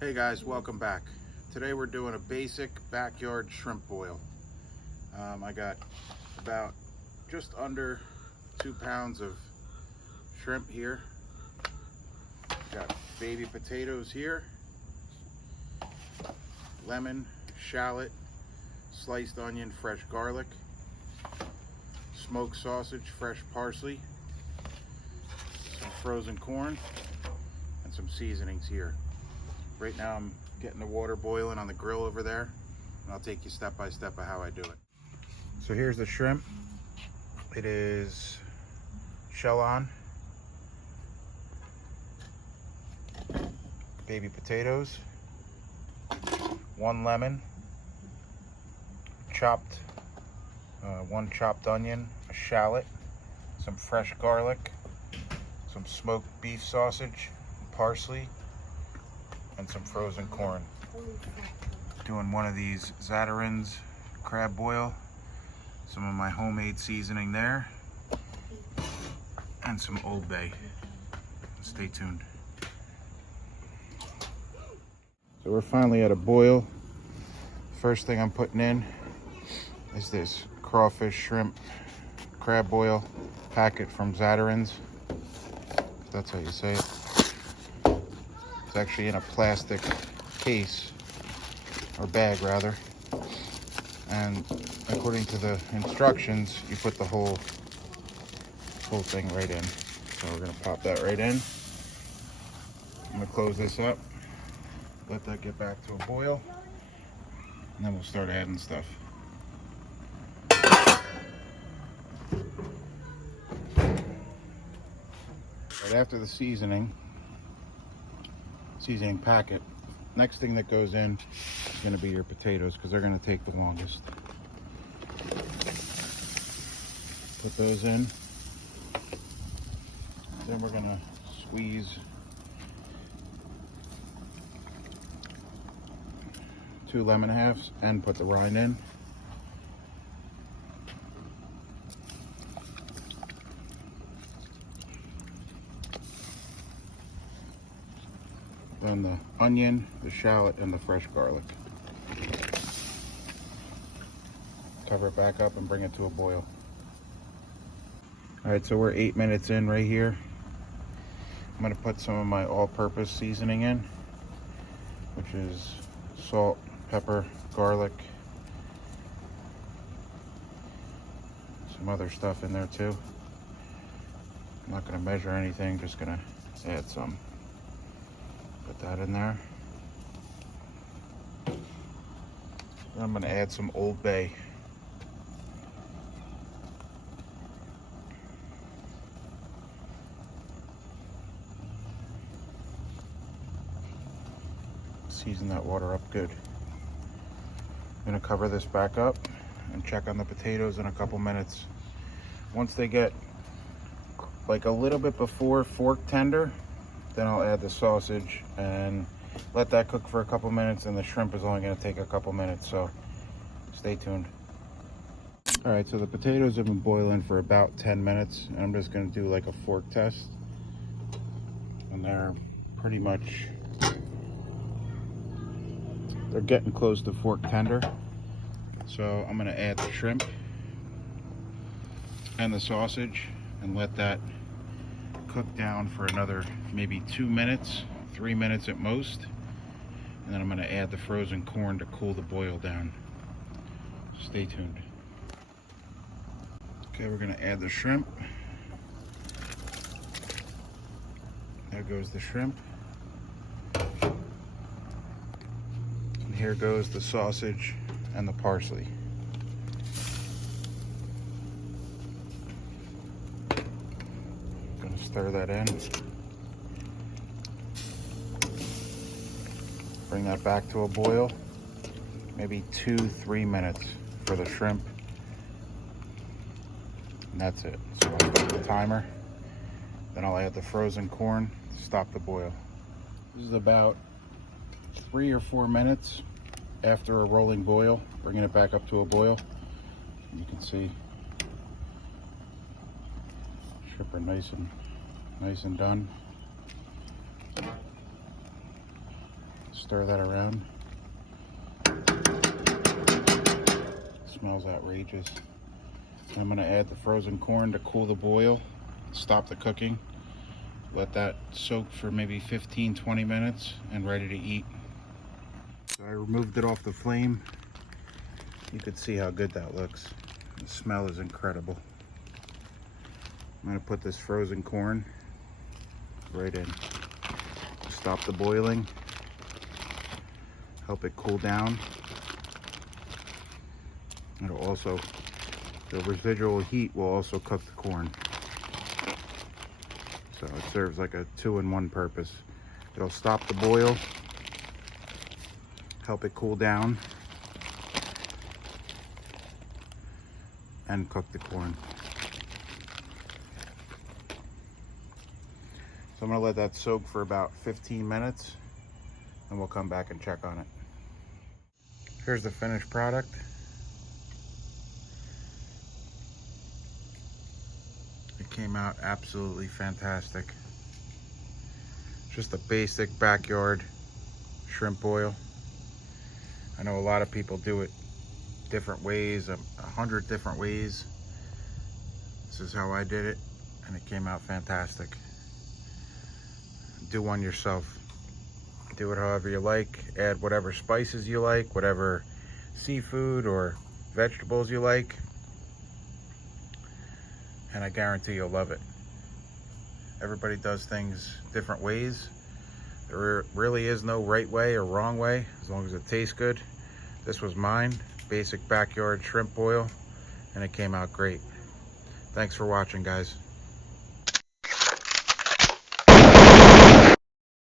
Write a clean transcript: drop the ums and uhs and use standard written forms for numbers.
Hey guys, welcome back. Today we're doing a basic backyard shrimp boil. I got about just under 2 pounds of shrimp here. Got baby potatoes here, lemon, shallot, sliced onion, fresh garlic, smoked sausage, fresh parsley, some frozen corn, and some seasonings here. Right now I'm getting the water boiling on the grill over there, and I'll take you step by step of how I do it. So here's the shrimp. It is shell on, baby potatoes, 1 lemon, chopped, 1 chopped onion, a shallot, some fresh garlic, some smoked beef sausage, parsley, and some frozen corn. Doing one of these Zatarain's crab boil, some of my homemade seasoning there, and some Old Bay. Stay tuned. So we're finally at a boil. First thing I'm putting in is this crawfish shrimp crab boil packet from Zatarain's. That's how you say it. It's actually in a plastic case, or bag rather, and according to the instructions, you put the whole thing right in. So we're gonna pop that right in. I'm gonna close this up, let that get back to a boil, and then we'll start adding stuff. Right after the seasoning packet, next thing that goes in is going to be your potatoes, because they're going to take the longest. Put those in. Then we're going to squeeze 2 lemon halves and put the rind in. Then the onion, the shallot, and the fresh garlic. Cover it back up and bring it to a boil. All right, so we're 8 minutes in right here. I'm gonna put some of my all-purpose seasoning in, which is salt, pepper, garlic, some other stuff in there too. I'm not gonna measure anything, just gonna add some. Put that in there. Then I'm going to add some Old Bay. Season that water up good. I'm going to cover this back up and check on the potatoes in a couple minutes. Once they get like a little bit before fork tender, then I'll add the sausage and let that cook for a couple minutes, and the shrimp is only going to take a couple minutes, so stay tuned. All right, so the potatoes have been boiling for about 10 minutes, and I'm just going to do like a fork test, and they're pretty much, they're getting close to fork tender. So I'm going to add the shrimp and the sausage and let that cook down for another maybe 2 minutes, 3 minutes at most, and then I'm going to add the frozen corn to cool the boil down. Stay tuned. Okay, we're going to add the shrimp. There goes the shrimp, and here goes the sausage and the parsley. Gonna stir that in. Bring that back to a boil. Maybe 2-3 minutes for the shrimp. And that's it. So I'll put the timer. Then I'll add the frozen corn to stop the boil. This is about 3 or 4 minutes after a rolling boil, bringing it back up to a boil. You can see shrimp are nice and done. stir that around. Smells outrageous. I'm gonna add the frozen corn to cool the boil, stop the cooking, let that soak for maybe 15-20 minutes and ready to eat. So I removed it off the flame. You could see how good that looks. The smell is incredible. I'm gonna put this frozen corn right in. Stop the boiling, help it cool down. It'll also, the residual heat will also cook the corn. So it serves like a 2-in-1 purpose. It'll stop the boil, help it cool down, and cook the corn. So I'm gonna let that soak for about 15 minutes and we'll come back and check on it. Here's the finished product. It came out absolutely fantastic. Just a basic backyard shrimp boil. I know a lot of people do it different ways, 100 different ways. This is how I did it, and it came out fantastic. Do one yourself. Do it however you like. Add whatever spices you like, whatever seafood or vegetables you like, and I guarantee you'll love it. Everybody does things different ways. There really is no right way or wrong way, as long as it tastes good. This was mine, basic backyard shrimp boil, and it came out great. Thanks for watching, guys.